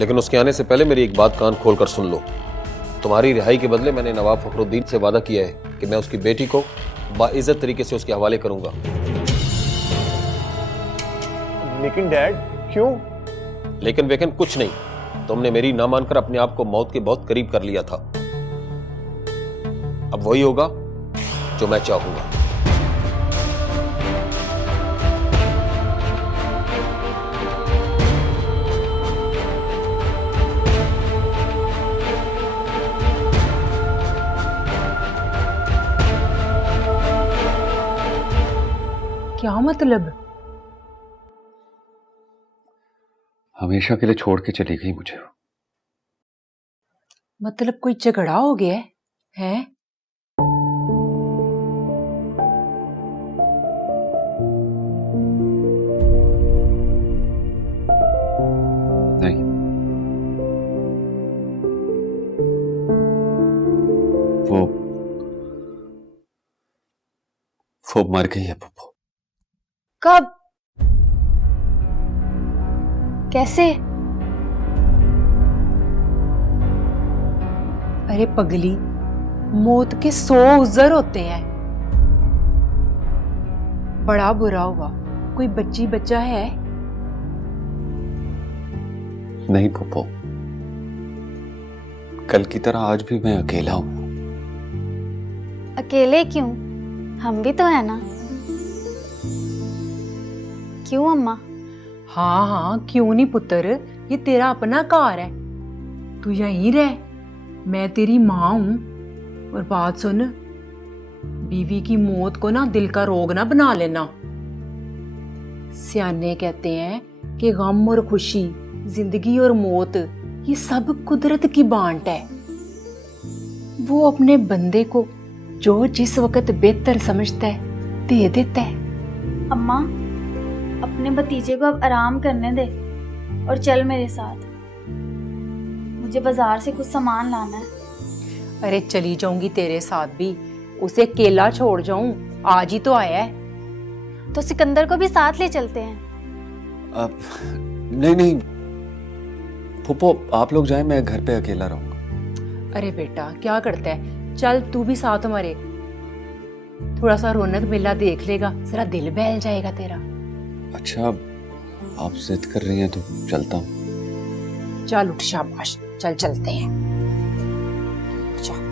लेकिन उसके आने से पहले मेरी एक बात कान खोल कर सुन लो। तुम्हारी रिहाई के बदले मैंने नवाब फखरुद्दीन से वादा किया है कि मैं उसकी बेटी को बाइज्जत तरीके से उसके हवाले करूंगा। लेकिन डैड क्यों? लेकिन वेकिन कुछ नहीं। तुमने मेरी ना मानकर अपने आप को मौत के बहुत करीब कर लिया था। अब वही होगा जो मैं चाहूंगा। क्या मतलब? हमेशा के लिए छोड़ के चली गई मुझे। मतलब कोई झगड़ा हो गया है? नहीं, वो मर गई है पप्पू। कब? कैसे? अरे पगली, मौत के 100 उज़र होते हैं। बड़ा बुरा हुआ। कोई बच्ची बच्चा है? नहीं पप्पू, कल की तरह आज भी मैं अकेला हूं। अकेले क्यों? हम भी तो है ना। क्यों अम्मा? हाँ हाँ, क्यों नहीं पुत्र, ये तेरा अपना घर है। तू यहीं रह, मैं तेरी माँ हूं। और बात सुन, बीवी की मौत को ना दिल का रोग ना बना लेना। सियाने कहते हैं कि गम और खुशी, जिंदगी और मौत, ये सब कुदरत की बांट है। वो अपने बंदे को जो जिस वक्त बेहतर समझता है दे देता है। अम्मा, अपने भतीजे को अब आराम करने दे और चल मेरे साथ। मुझे बाजार से कुछ सामान लाना है। अरे चली जाऊंगी तेरे साथ भी, उसे अकेला छोड़ जाऊं? आज ही तो आया है। तो सिकंदर को भी साथ ले चलते हैं। अब नहीं फूफो, आप लोग जाएं, मैं घर पे अकेला रहूंगा। अरे बेटा क्या करता है, चल तू भी साथ हमारे। थोड़ा सा रौनक मेला देख लेगा, जरा दिल बहल जाएगा तेरा। अच्छा, आप जिद कर रही हैं तो चलता हूँ। चल उठ, शाबाश, चल चलते हैं। चल।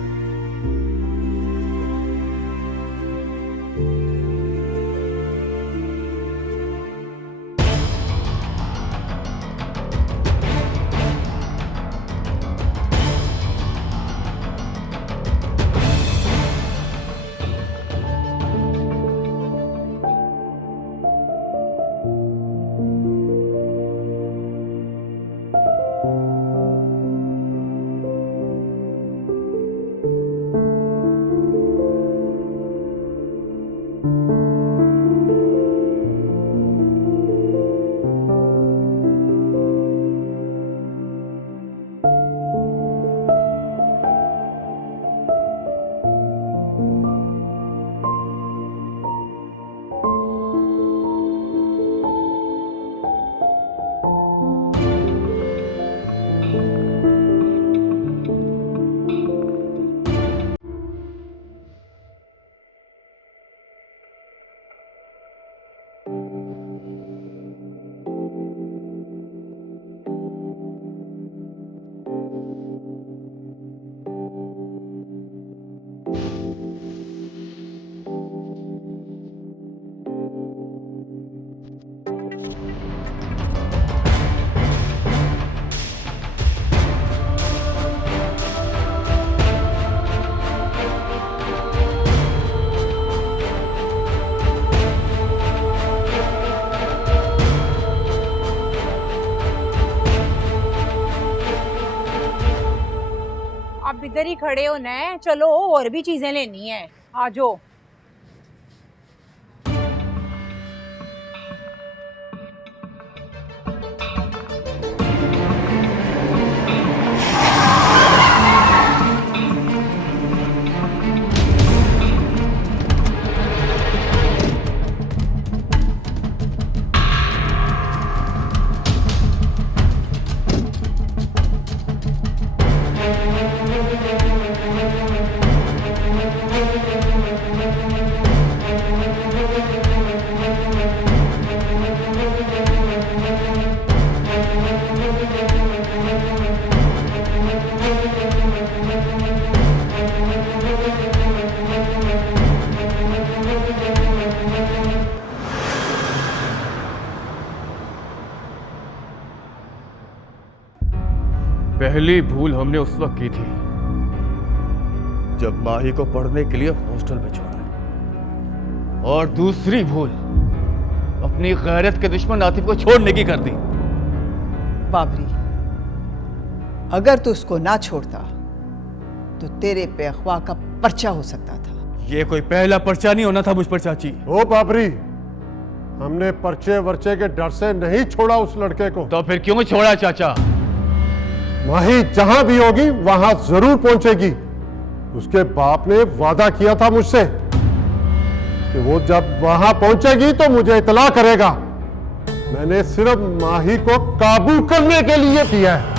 आप इधर ही खड़े होना है, चलो और भी चीजें लेनी है, आ जाओ। पहली भूल हमने उस वक्त की थी जब माही को पढ़ने के लिए हॉस्टल में छोड़ा, और दूसरी भूल अपनी गैरत के दुश्मन आतिफ को छोड़ने की कर दी। बाबरी, अगर तू उसको ना छोड़ता तो तेरे पे अगवा का पर्चा हो सकता था। ये कोई पहला पर्चा नहीं होना था मुझ पर चाची। ओ बाबरी, हमने पर्चे वर्चे के डर से नहीं छोड़ा उस लड़के को। तो फिर क्यों छोड़ा चाचा? माही जहां भी होगी वहां जरूर पहुंचेगी। उसके बाप ने वादा किया था मुझसे कि वो जब वहां पहुंचेगी तो मुझे इतला करेगा। मैंने सिर्फ माही को काबू करने के लिए किया है।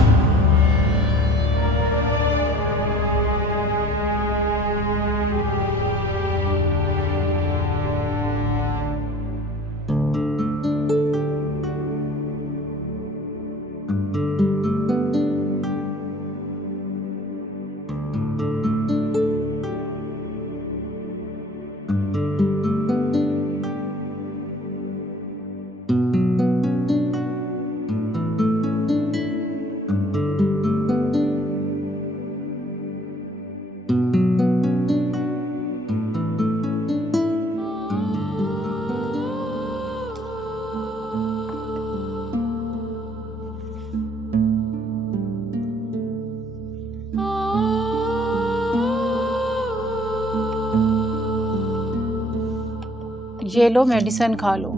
ये लो, मेडिसिन खा लो।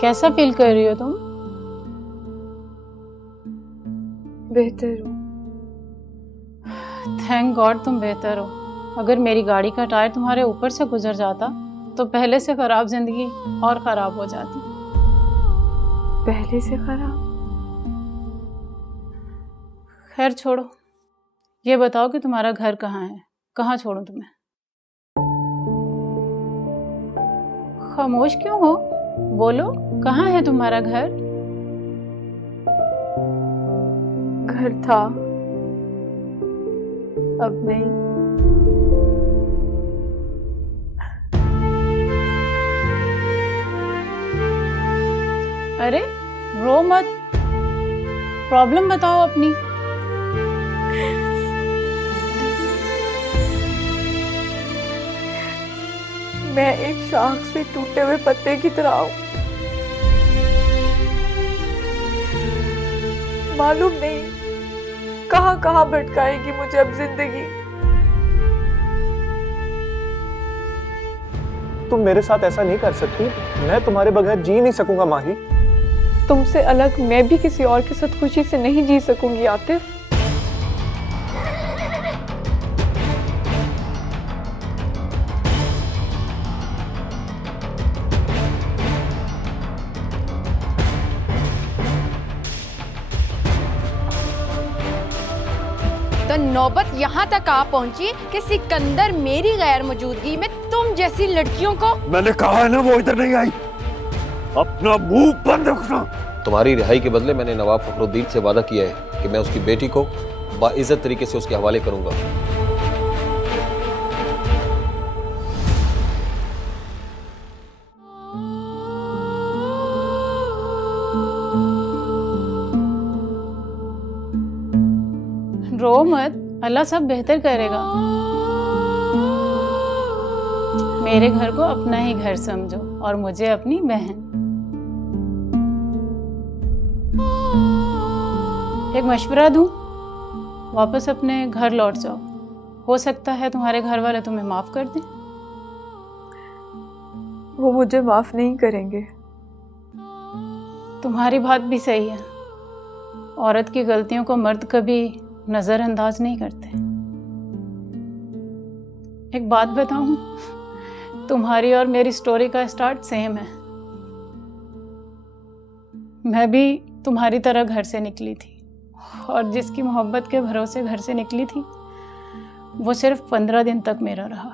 कैसा फील कर रही हो तुम? बेहतर हूँ। थैंक गॉड तुम बेहतर हो। अगर मेरी गाड़ी का टायर तुम्हारे ऊपर से गुजर जाता तो पहले से खराब जिंदगी और खराब हो जाती। पहले से खराब? खैर छोड़ो, ये बताओ कि तुम्हारा घर कहाँ है? कहाँ छोड़ूं तुम्हें? खामोश क्यों हो? बोलो, कहाँ है तुम्हारा घर? घर था, अब नहीं। अरे रो मत, प्रॉब्लम बताओ अपनी। मैं एक शाख से टूटे हुए पत्ते की तरह हूं। मालूम नहीं कहां कहां भटकाएगी मुझे अब जिंदगी। तुम मेरे साथ ऐसा नहीं कर सकती। मैं तुम्हारे बगैर जी नहीं सकूंगा माही। तुमसे अलग मैं भी किसी और के साथ खुशी से नहीं जी सकूंगी आतिफ। तो नौबत यहाँ तक आ पहुंची कि सिकंदर मेरी गैर मौजूदगी में तुम जैसी लड़कियों को। मैंने कहा है ना वो इधर नहीं आई। अपना मुंह बंद रखना। तुम्हारी रिहाई के बदले मैंने नवाब फखरुद्दीन से वादा किया है कि मैं उसकी बेटी को बाइज्जत तरीके से उसके हवाले करूंगा। रो मत, अल्लाह सब बेहतर करेगा। मेरे घर को अपना ही घर समझो और मुझे अपनी बहन। एक मशवरा दूं, वापस अपने घर लौट जाओ। हो सकता है तुम्हारे घर वाले तुम्हें माफ कर दें। वो मुझे माफ नहीं करेंगे। तुम्हारी बात भी सही है। औरत की गलतियों को मर्द कभी नजरअंदाज नहीं करते। एक बात बताऊं, तुम्हारी और मेरी स्टोरी का स्टार्ट सेम है। मैं भी तुम्हारी तरह घर से निकली थी और जिसकी मोहब्बत के भरोसे घर से निकली थी वो सिर्फ 15 दिन तक मेरा रहा।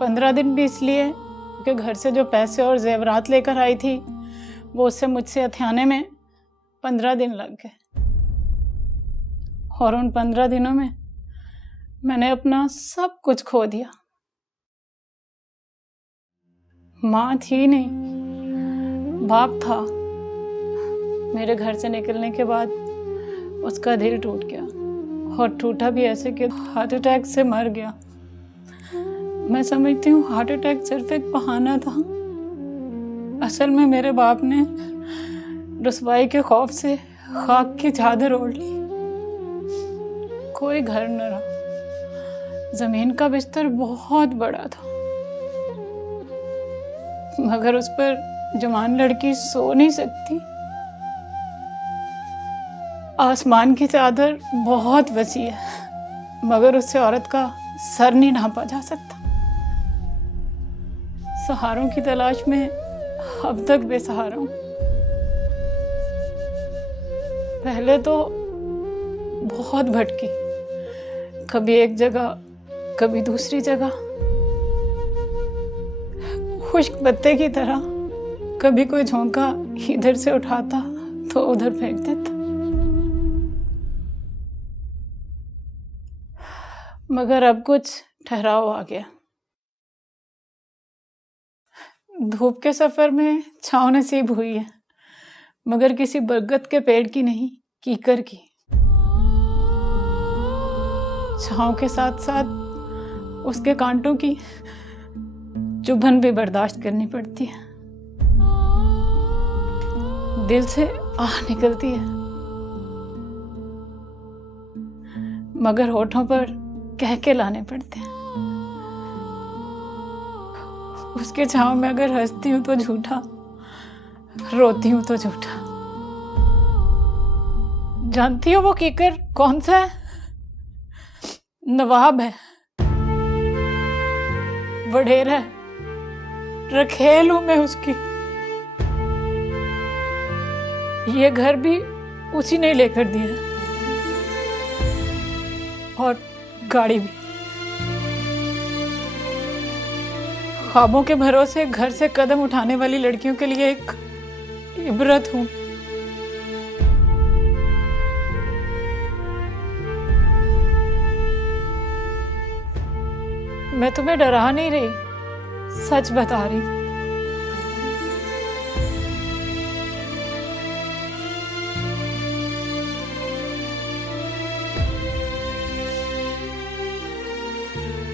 15 दिन भी इसलिए कि घर से जो पैसे और जेवरात लेकर आई थी वो उससे मुझसे हथियाने में 15 दिन लग गए। और उन 15 दिनों में मैंने अपना सब कुछ खो दिया। माँ थी नहीं, बाप था। मेरे घर से निकलने के बाद उसका दिल टूट गया, और टूटा भी ऐसे कि हार्ट अटैक से मर गया। मैं समझती हूँ हार्ट अटैक सिर्फ एक बहाना था। असल में मेरे बाप ने रुसवाई के खौफ से खाक की चादर ओढ़ ली। कोई घर न रहा, जमीन का बिस्तर बहुत बड़ा था, मगर उस पर जवान लड़की सो नहीं सकती। आसमान की चादर बहुत वसी है, मगर उससे औरत का सर नहीं ढांपा जा सकता। सहारों की तलाश में अब तक बेसहारा हूं। पहले तो बहुत भटकी, कभी एक जगह कभी दूसरी जगह, खुश्क पत्ते की तरह। कभी कोई झोंका इधर से उठाता तो उधर फेंक देता। मगर अब कुछ ठहराव आ गया। धूप के सफर में छांव नसीब हुई है, मगर किसी बरगद के पेड़ की नहीं, कीकर की। छांव के साथ साथ उसके कांटों की चुभन भी बर्दाश्त करनी पड़ती है। दिल से आह निकलती है, मगर होठों पर कह के लाने पड़ते हैं। उसके छांव में अगर हंसती हूं तो झूठा, रोती हूं तो झूठा। जानती हो वो कीकर कौन सा है? नवाब है, वडेरा है, रखेल हूं मैं उसकी। ये घर भी उसी ने लेकर दिया, और गाड़ी भी। ख्वाबों के भरोसे घर से कदम उठाने वाली लड़कियों के लिए एक इबरत हूं। मैं तुम्हें डरा नहीं रही, सच बता रही।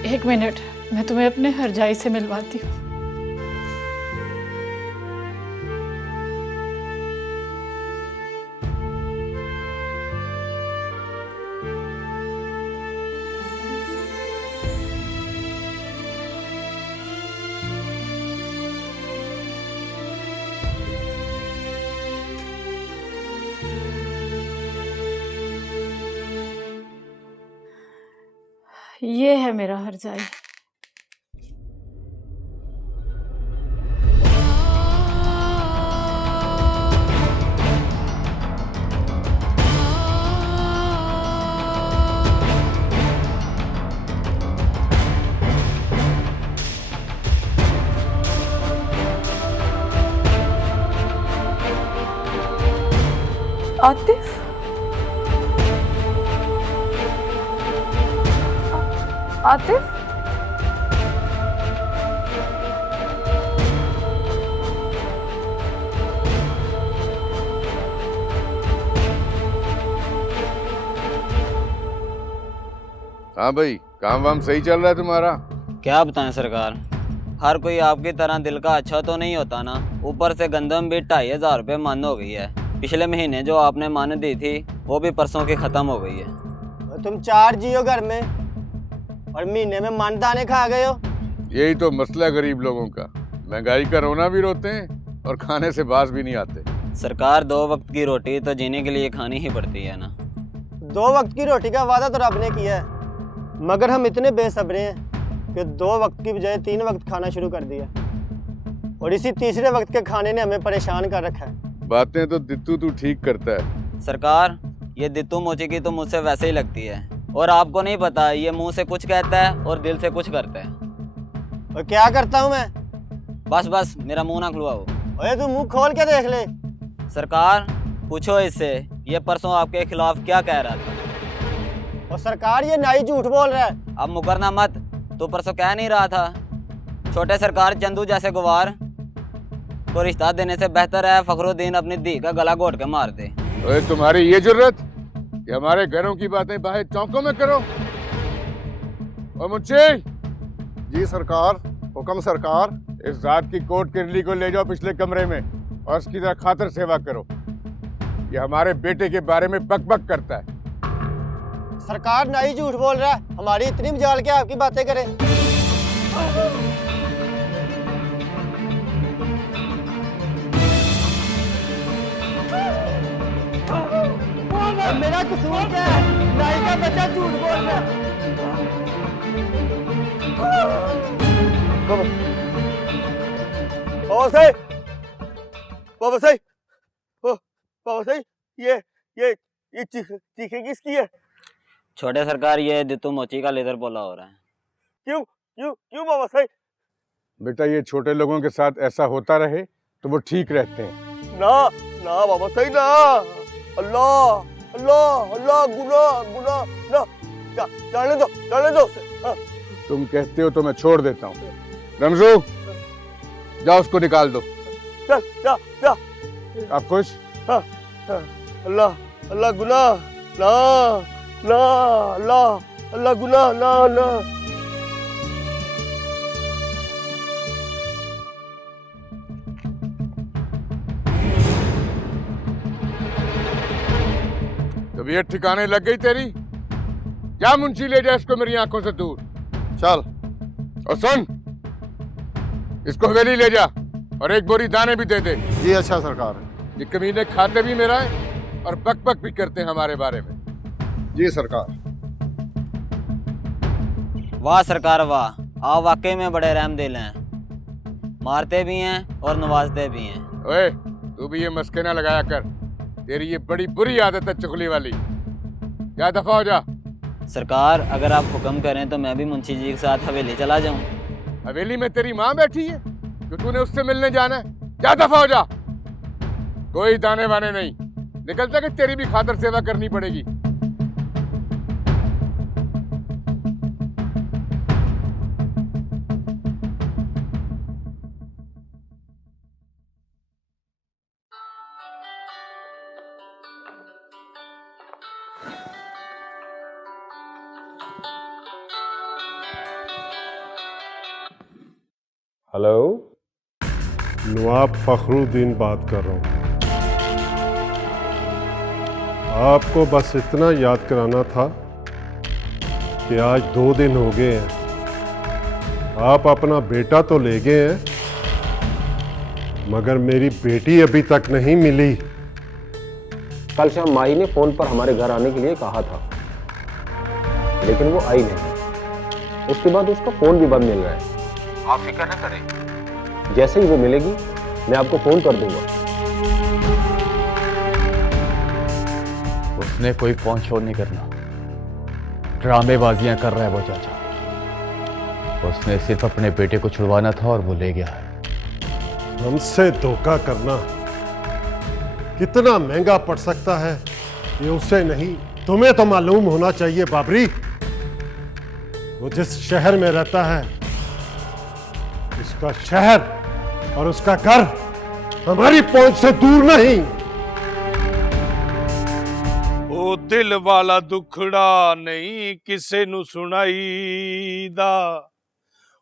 एक मिनट, मैं तुम्हें अपने हरजाई से मिलवाती हूँ। ये है मेरा हरजाई। आतिफ, आतिफ, हाँ भाई, काम वाम सही चल रहा है तुम्हारा? क्या बताएं सरकार, हर कोई आपकी तरह दिल का अच्छा तो नहीं होता ना। ऊपर से गंदम भी 2500 रुपये मन हो गई है। पिछले महीने जो आपने मान दी थी वो भी परसों की खत्म हो गई है। तुम 4 जियो घर में और महीने में मन दाने खा गए हो। यही तो मसला है गरीब लोगों का। महंगाई का रोना भी रोते हैं और खाने से बाज भी नहीं आते। सरकार, 2 वक्त की रोटी तो जीने के लिए खानी ही पड़ती है ना। 2 वक्त की रोटी का वादा तो रब ने किया है, मगर हम इतने बेसब्रे हैं कि 2 वक्त की बजाय 3 वक्त खाना शुरू कर दिया, और इसी तीसरे वक्त के खाने ने हमें परेशान कर रखा है। बातें तो दित्तू तू ठीक करता है। सरकार, ये दित्तू मोची की तो मुझसे वैसे ही लगती है। और आपको नहीं पता, ये मुंह से कुछ कहता है और दिल से कुछ करता है। और क्या करता हूँ मैं? बस बस मेरा मुंह ना खुलवाओ। ओए तू मुंह खोल के देख ले। सरकार पूछो इससे, ये परसों आपके खिलाफ क्या कह रहा था? और सरकार ये नाई झूठ बोल रहा है। अब मुकरना मत, तू परसों कह नहीं रहा था छोटे सरकार चंदू जैसे गुवार को रिश्ता देने से बेहतर है फखरुद्दीन अपनी धी का गला घोट के मार दे। ओए तुम्हारी ये जुर्रत कि हमारे घरों की बातें बाहर चौकों में करो? और मुझे जी सरकार, हुक्म सरकार। इस जात की कोर्ट किरली को ले जाओ पिछले कमरे में और उसकी तरह खातर सेवा करो। ये हमारे बेटे के बारे में बक बक करता है। सरकार नाई झूठ बोल रहा है, हमारी इतनी मजाल के आपकी बातें करे। मेरा कसूर क्या है? नाई का बच्चा झूठ बोल रहा है। बाबा साहब, ये चीखें किसकी है? छोटे सरकार ये दितू मोची का लेदर बोला हो रहा है। क्यों क्यों क्यों बाबा साहब? बेटा ये छोटे लोगों के साथ ऐसा होता रहे तो वो ठीक रहते हैं। ना ना बाबा साहब ना, अल्लाह अल्लाह अल्लाह, गुनाह गुनाह ना, जाने दो उसे। हाँ। तुम कहते हो तो मैं छोड़ देता हूँ। रमजू जाओ उसको निकाल दो। चल जा जा। आप खुश? हाँ, हाँ, अल्लाह अल्लाह गुनाह ना ना, अल्लाह अल्लाह गुनाह ना ना। तबीयत ठिकाने लग गई तेरी? क्या मुंशी ले जाए इसको मेरी आंखों से दूर। चल और सुन, इसको हवेली ले जा और एक बोरी दाने भी दे दे। जी अच्छा सरकार। ये कमीने खाते भी मेरा है और बक बक भी करते हैं हमारे बारे में। जी सरकार। वाह सरकार वाह, आप वाकई में बड़े रहमदिल हैं, मारते भी हैं और नवाजते भी हैं। ओए तू भी ये मस्के ना लगाया कर, तेरी ये बड़ी बुरी आदत है चुगली वाली। क्या दफा हो जा। सरकार अगर आप हुक्म करें तो मैं भी मुंशी जी के साथ हवेली चला जाऊं। हवेली में तेरी माँ बैठी है जो तूने उससे मिलने जाना है? क्या दफा हो जा। कोई दाने वाने नहीं, निकलता कि तेरी भी खातर सेवा करनी पड़ेगी। हेलो, नवाब फखरुद्दीन बात कर रहा हूँ। आपको बस इतना याद कराना था कि आज 2 दिन हो गए हैं। आप अपना बेटा तो ले गए हैं, मगर मेरी बेटी अभी तक नहीं मिली। कल शाम माही ने फोन पर हमारे घर आने के लिए कहा था, लेकिन वो आई नहीं। उसके बाद उसका फोन भी बंद मिल रहा है। आप फिक्र न करें, जैसे ही वो मिलेगी मैं आपको फोन कर दूंगा। उसने कोई फोन शोन नहीं करना, ड्रामेबाजियां कर रहा है वो चाचा। उसने सिर्फ अपने बेटे को छुड़वाना था और वो ले गया है। हमसे धोखा करना कितना महंगा पड़ सकता है ये उसे नहीं, तुम्हें तो मालूम होना चाहिए बाबरी। वो जिस शहर में रहता है, उसका शहर और उसका घर हमारी पहुंच से दूर नहीं। ओ दिल वाला दुखड़ा नहीं किसे नु सुनाईदा,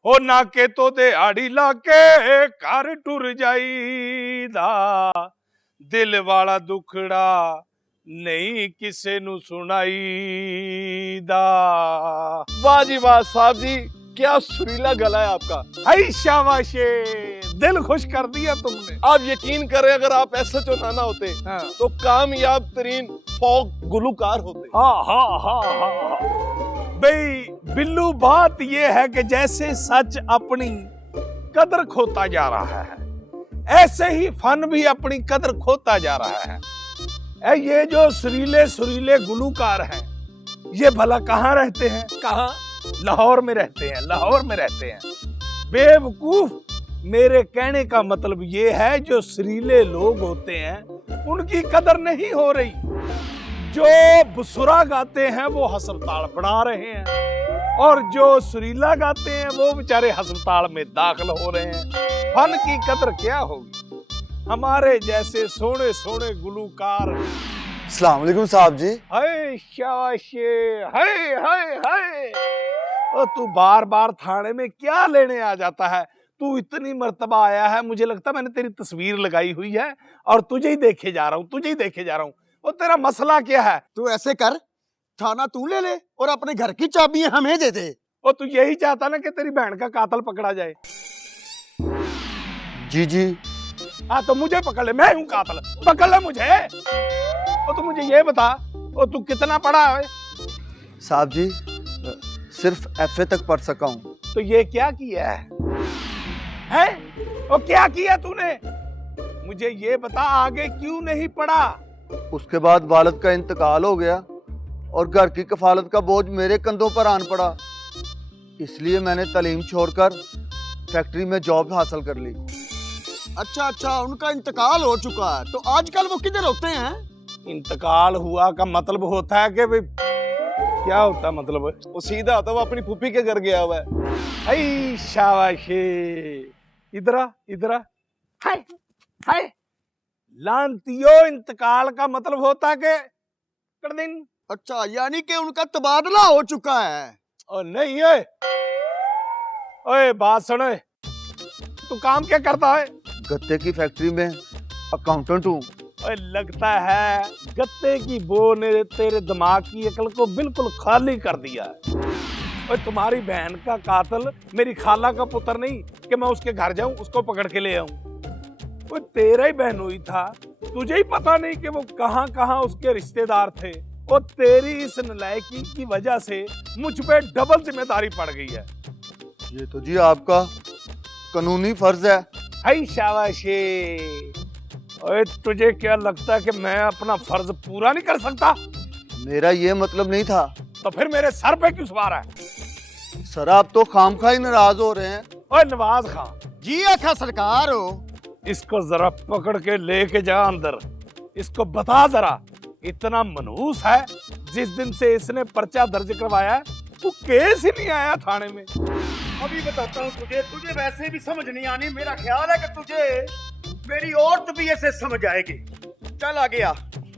ओ नाके तो दिहाड़ी लाके घर टुर जाईदा। दिल वाला दुखड़ा नहीं किसे नु सुनाईदा। वाह जी वाह साहब जी, क्या सुरीला गला है आपका। आई शाबाशे, दिल खुश कर दिया तुमने। आप यकीन करें, अगर आप एसएचओ नाना होते तो कामयाब तरीन फोक गुलूकार होते। हाँ हाँ हाँ हाँ भाई बिल्लू, बात ये है कि जैसे सच अपनी कदर खोता जा रहा है, ऐसे ही फन भी अपनी कदर खोता जा रहा है। ये जो सुरीले सुरीले गुलूकार हैं, ये भला कहाँ रहते हैं? कहाँ? लाहौर में रहते हैं, लाहौर में रहते हैं। बेवकूफ, मेरे कहने का मतलब ये है जो सुरीले लोग होते हैं उनकी कदर नहीं हो रही। जो बुसुरा गाते हैं वो हस्पताल बना रहे हैं और जो सुरीला गाते हैं वो बेचारे अस्पताल में दाखिल हो रहे हैं। फन की कदर क्या होगी? हमारे जैसे सोने सोने गुलूकार। अस्सलाम वालेकुम साहब जी। हाय शाबाशे, हाय हाय हाय। और तू बार बार थाने में क्या लेने आ जाता है? तू इतनी मर्तबा आया है, मुझे लगता है मैंने तेरी तस्वीर लगाई हुई है और तुझे ही देखे जा रहा हूँ, तुझे ही देखे जा रहा हूँ। और तेरा मसला क्या है? तू ऐसे कर, थाना तू ले ले और अपने घर की चाबियां हमें दे दे। और तू यही चाहता ना कि तेरी बहन का कातल पकड़ा जाए? जी जी। हाँ तो मुझे पकड़ ले, मैं हूँ कातल, पकड़ ले मुझे। और तू मुझे ये बता, और तू कितना पढ़ा है? साहब जी सिर्फ एफए तक पढ़ सका हूँ। तो ये क्या किया है? और क्या किया तूने? मुझे ये बता, आगे क्यों नहीं पढ़ा? उसके बाद वालिद का इंतकाल हो गया और घर की कफालत का बोझ मेरे कंधों पर आन पड़ा, इसलिए मैंने तालीम छोड़कर फैक्ट्री में जॉब हासिल कर ली। अच्छा अच्छा, उनका इंतकाल हो चुका है, तो आजकल वो किधर होते हैं? इंतकाल हुआ का मतलब होता है कि भाई क्या होता है? मतलब वो सीधा होता है, वो अपनी फूफी के घर गया हुआ है। आई शाबाशी, इधरा इधरा, हाय हाय। लांतियो, इंतकाल का मतलब होता है कि कर दिन। अच्छा, यानी कि उनका तबादला हो चुका है? और नहीं है। ओए बात सुन, तू काम क्या करता है? गत्ते की फैक्ट्री में अकाउंटेंट हूँ। लगता है गत्ते की बो ने तेरे दिमाग की अकल को बिल्कुल खाली कर दिया है। और तुम्हारी बहन का कातिल मेरी खाला का पुत्र नहीं कि मैं उसके घर जाऊं उसको पकड़ के ले आऊं। वो तेरा ही बहनोई था, तुझे ही पता नहीं कि वो कहां कहां उसके रिश्तेदार थे। और तेरी इस नालायकी की वजह से मुझ पे डबल जिम्मेदारी पड़ गई है। ये तो जी आपका कानूनी फर्ज है। हाय शाबाशी। ओए तुझे क्या लगता है कि मैं अपना फर्ज पूरा नहीं कर सकता? मेरा ये मतलब नहीं था। तो फिर मेरे सर पे क्यों सवार है? सर आप तो खामखा ही नाराज हो रहे हैं। ओए नवाज खान जी आखा सरकार हो। इसको जरा पकड़ के लेके जा अंदर। इसको बता जरा, इतना मनहूस है, जिस दिन से इसने पर्चा दर्ज करवाया है वो केस ही नहीं आया थाने में। अभी बताता हूँ तुझे, तुझे वैसे भी समझ नहीं आनी। मेरा ख्याल है कि तुझे मेरी औरत भी ऐसे समझ आएगी। चल आ गया,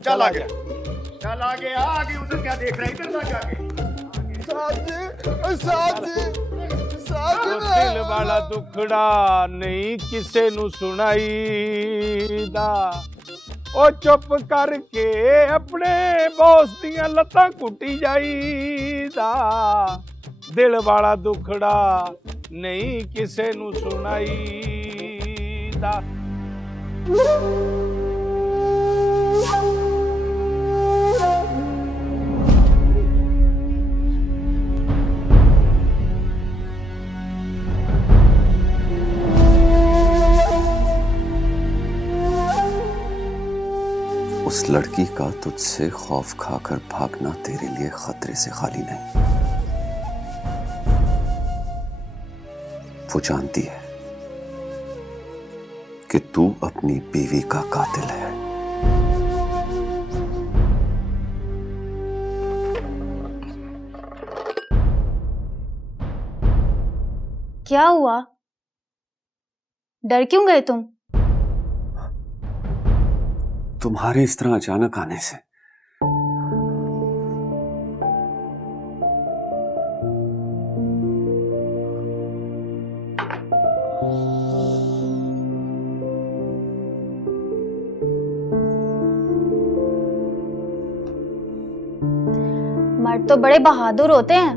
चल आ गया, चल आ गया। आगे उधर क्या देख रहा है? इधर ना जाके। दिल वाला दुखड़ा नहीं किसे नु सुनाईदा। ओ चुप करके अपने बॉस दियां लत्तां कुटी जाईदा। दिल वाला दुखड़ा नहीं किसे नु सुनाईदा। उस लड़की का तुझसे खौफ खाकर भागना तेरे लिए खतरे से खाली नहीं। वो जानती है कि तू अपनी बीवी का कातिल है। क्या हुआ? डर क्यों गए तुम? तुम्हारे इस तरह अचानक आने से। मर्द तो बड़े बहादुर होते हैं,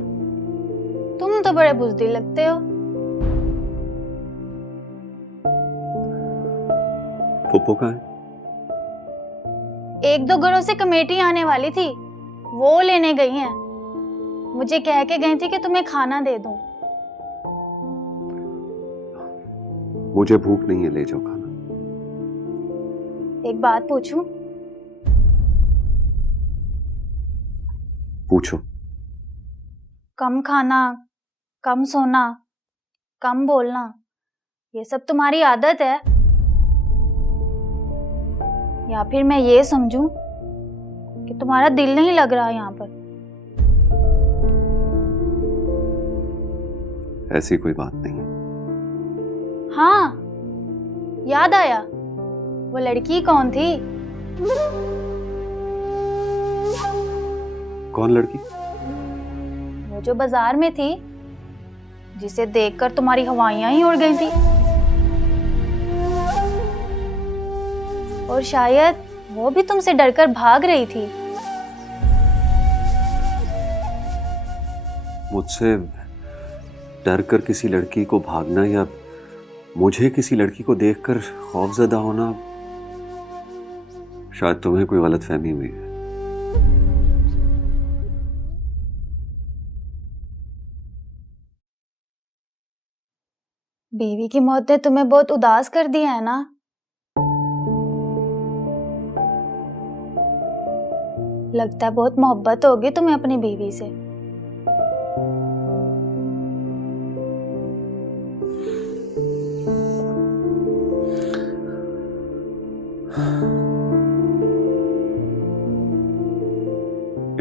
तुम तो बड़े बुज़दिल लगते हो। पुप्पो कहाँ है? एक दो घरों से कमेटी आने वाली थी, वो लेने गई हैं। मुझे कह के गई थी कि तुम्हें खाना दे दूं। मुझे भूख नहीं है, ले जाओ खाना। एक बात पूछूं? पूछो। कम खाना, कम सोना, कम बोलना, ये सब तुम्हारी आदत है? या फिर मैं ये समझूं कि तुम्हारा दिल नहीं लग रहा यहाँ पर? ऐसी कोई बात नहीं है। हाँ, याद आया, वो लड़की कौन थी? कौन लड़की? वो जो बाजार में थी, जिसे देखकर तुम्हारी हवाइयां ही उड़ गई थी। और शायद वो भी तुमसे डरकर भाग रही थी। मुझसे डर कर किसी लड़की को भागना या मुझे किसी लड़की को देखकर खौफजदा होना, शायद तुम्हें कोई गलतफहमी हुई है। बीवी की मौत ने तुम्हें बहुत उदास कर दिया है ना? लगता है बहुत मोहब्बत होगी तुम्हें अपनी बीवी से।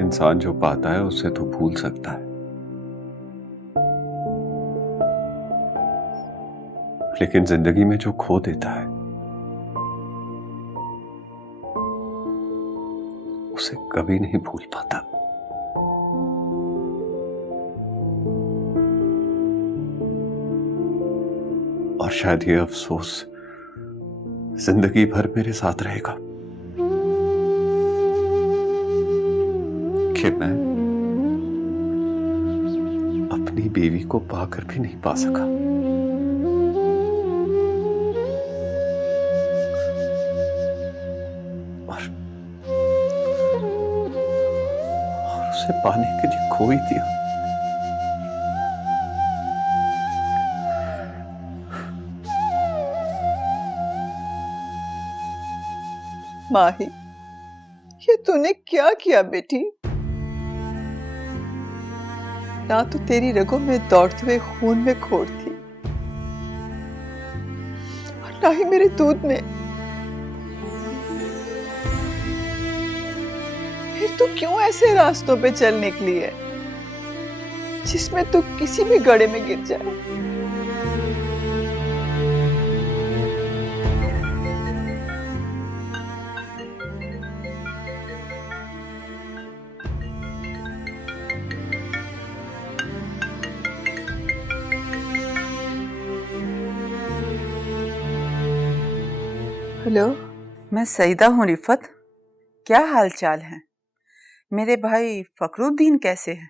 इंसान जो पाता है उसे तो भूल सकता है, लेकिन जिंदगी में जो खो देता है उसे कभी नहीं भूल पाता। और शायद ये अफसोस जिंदगी भर मेरे साथ रहेगा कि मैं अपनी बीवी को पाकर भी नहीं पा सका। और उसे पाने के लिए खो ही दिया। माही, ये तूने क्या किया बेटी? ना तो तेरी रगों में दौड़ते हुए खून में खोट थी और ना ही मेरे दूध में। फिर तू क्यों ऐसे रास्तों पे चल निकली है जिसमें तू किसी भी गड्ढे में गिर जाए? हेलो, मैं सईदा हूँ रिफत। क्या हाल चाल है? मेरे भाई फखरुद्दीन कैसे हैं?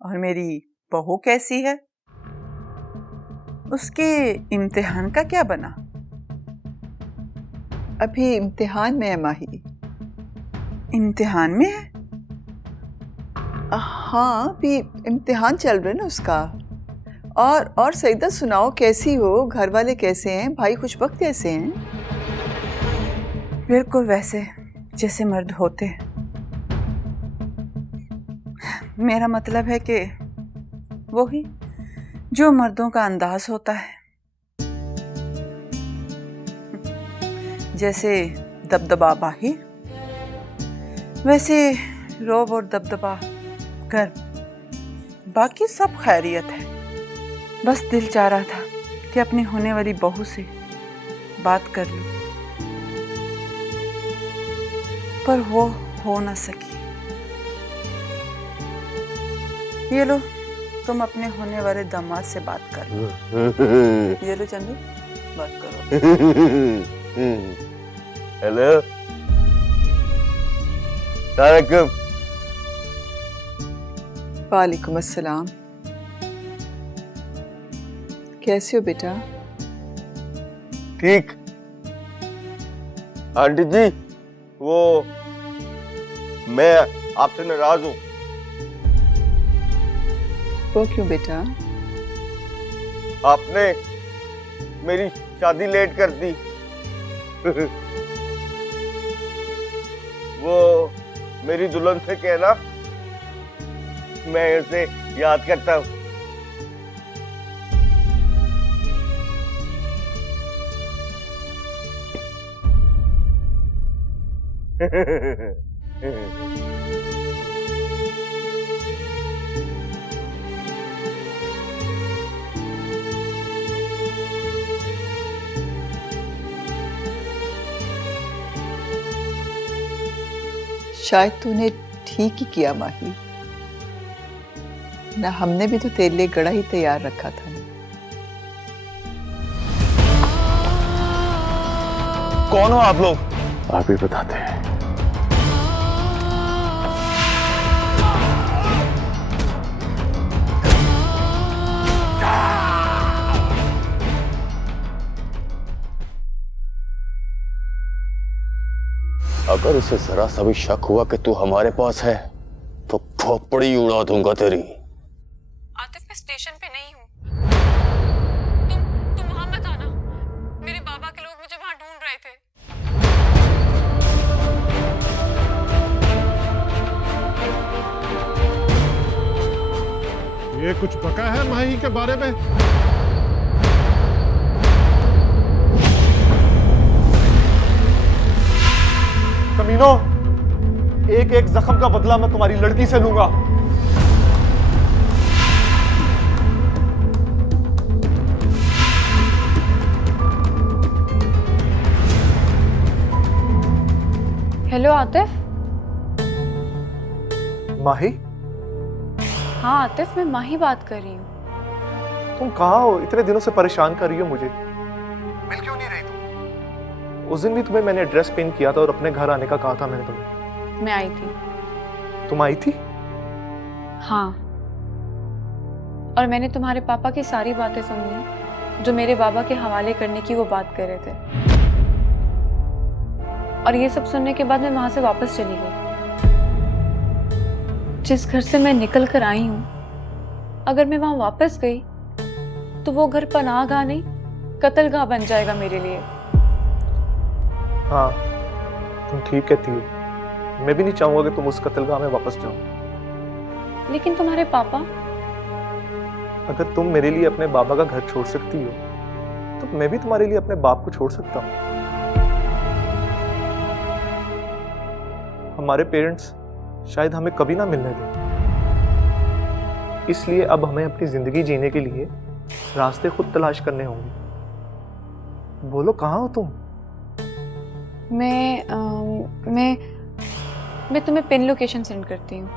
और मेरी बहू कैसी है? उसके इम्तिहान का क्या बना? अभी इम्तिहान में है माही। इम्तिहान में है? हाँ, अभी इम्तिहान चल रहा है ना उसका। और सईदा सुनाओ, कैसी हो? घर वाले कैसे हैं? भाई खुशबख्त कैसे हैं? बिल्कुल वैसे जैसे मर्द होते हैं। मेरा मतलब है कि वही जो मर्दों का अंदाज होता है, जैसे दबदबा बाहिर, वैसे रोब और दबदबा घर। बाकी सब खैरियत है। बस दिल चाह रहा था कि अपनी होने वाली बहू से बात कर लूं, पर वो हो ना सकी। ये लो, तुम अपने होने वाले दामाद से बात कर लो। ये लो चंदू, बात करो। हेलो, तारकम। वालेकुम अस्सलाम। कैसे हो बेटा? ठीक। आंटी जी, वो मैं आपसे नाराज हूँ। वो क्यों बेटा? आपने मेरी शादी लेट कर दी। वो मेरी दुल्हन से कहना मैं उसे याद करता हूँ। शायद तूने ठीक ही किया माही, ना हमने भी तो तेरे लिए गड़ा ही तैयार रखा था ना। कौन हो आप लोग? आप ही बताते हैं। अगर उसे जरा सा भी शक हुआ कि तू हमारे पास है तो खोपड़ी उड़ा दूंगा तेरी। आतिफ, मैं स्टेशन पे नहीं हूँ। तुम वहां मत आना। मेरे बाबा के लोग मुझे वहां ढूंढ रहे थे। ये कुछ पका है माही के बारे में? कमीनो, एक एक जख्म का बदला मैं तुम्हारी लड़की से लूंगा। हेलो आतिफ। माही? हाँ आतिफ, मैं माही बात कर रही हूँ। तुम कहाँ हो? इतने दिनों से परेशान कर रही हो मुझे। मिल क्यों नहीं रही तुम? उस दिन भी तुम्हें मैंने एड्रेस पिन किया था और अपने घर आने का कहा था मैंने तुम्हें। मैं आई थी। तुम आई थी? हाँ, और मैंने तुम्हारे पापा की सारी बातें सुन ली जो मेरे बाबा के हवाले करने की वो बात कर रहे थे। और ये सब सुनने के बाद मैं वहां से वापस चली गई। जिस घर से मैं निकल कर आई हूँ, अगर मैं वहां वापस गई तो वो घर पनाहगाह नहीं, कत्लगाह बन जाएगा मेरे लिए। हाँ, तुम ठीक कहती हो। मैं भी नहीं चाहूंगा कि तुम उस कत्लगाह में वापस जाओ। लेकिन तुम्हारे पापा? अगर तुम मेरे लिए अपने बाबा का घर छोड़ सकती हो तो मैं भी तुम्हारे लिए अपने बाप को छोड़ सकता हूँ। हमारे पेरेंट्स शायद हमें कभी ना मिलने दें, इसलिए अब हमें अपनी जिंदगी जीने के लिए रास्ते खुद तलाश करने होंगे। बोलो, कहाँ हो तुम? मैं तुम्हें पिन लोकेशन सेंड करती हूँ।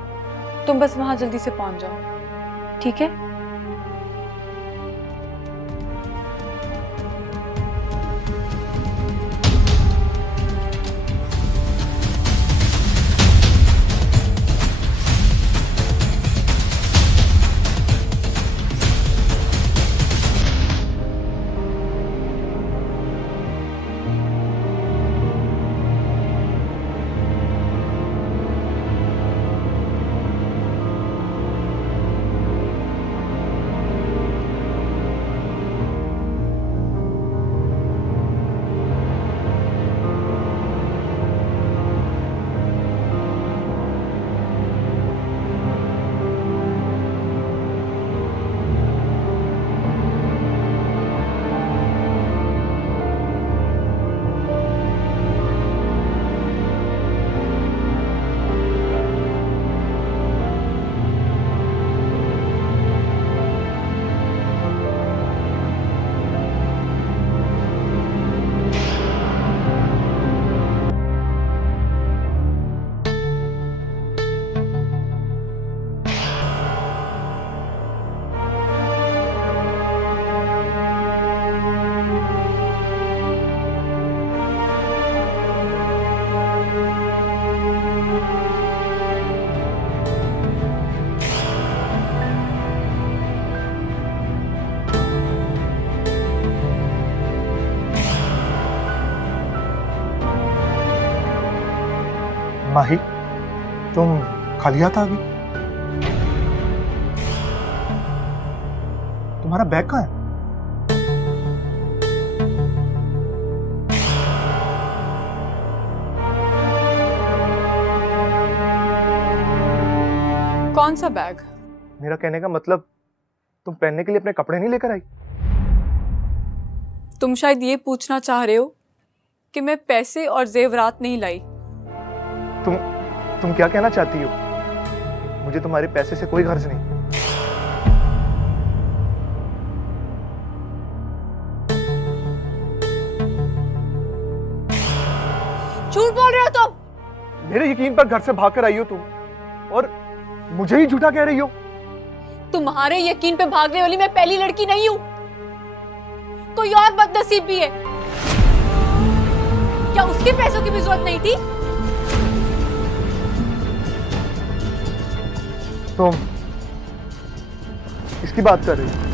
तुम बस वहां जल्दी से पहुंच जाओ, ठीक है? माही, तुम खा लिया था अभी? तुम्हारा बैग कहाँ है? कौन सा बैग? मेरा कहने का मतलब तुम पहनने के लिए अपने कपड़े नहीं लेकर आई? तुम शायद ये पूछना चाह रहे हो कि मैं पैसे और जेवरात नहीं लाई। तुम क्या कहना चाहती हो? मुझे तुम्हारे पैसे से कोई गर्ज नहीं। झूठ बोल रहे हो तुम। मेरे यकीन पर घर से भागकर आई हो तुम और मुझे ही झूठा कह रही हो। तुम्हारे यकीन पे भागने वाली मैं पहली लड़की नहीं हूं, कोई और बदनसीब भी है। क्या उसके पैसों की भी जरूरत नहीं थी? तुम इसकी बात कर रही हो?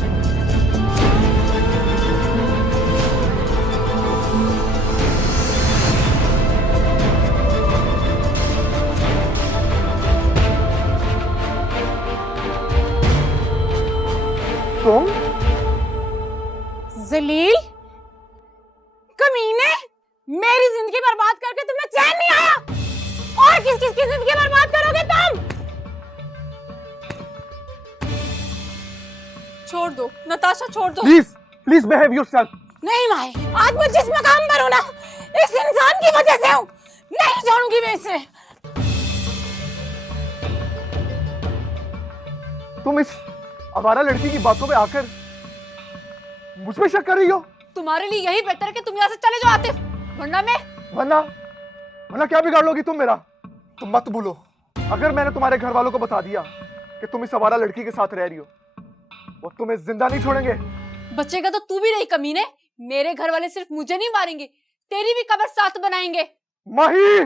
तुम जलील कमीने, मेरी जिंदगी बर्बाद करके तुम्हें चैन नहीं आया और किस किस की जिंदगी बर्बाद करोगे तुम? छोड़ दो नताशा, छोड़ दो। Please behave yourself. नहीं माए, आज मैं जिस मकाम पर हूं ना, इस इंसान की वजह से हूं। नहीं छोड़ूंगी मैं इसे। तुम इस आवारा लड़की की बातों पे आकर मुझ पे शक कर रही हो? तुम्हारे लिए यही बेहतर है कि तुम यहाँ से चले जाओ आतिफ, वरना क्या बिगाड़ लोगी तुम मेरा? तुम मत भूलो, अगर मैंने तुम्हारे घर वालों को बता दिया कि तुम इस आवारा लड़की के साथ रह रही हो, वो तुम्हें जिंदा नहीं छोड़ेंगे। बचेगा तो तू भी नहीं कमीने। मेरे घर वाले सिर्फ मुझे नहीं मारेंगे, तेरी भी कब्र साथ बनाएंगे। माही!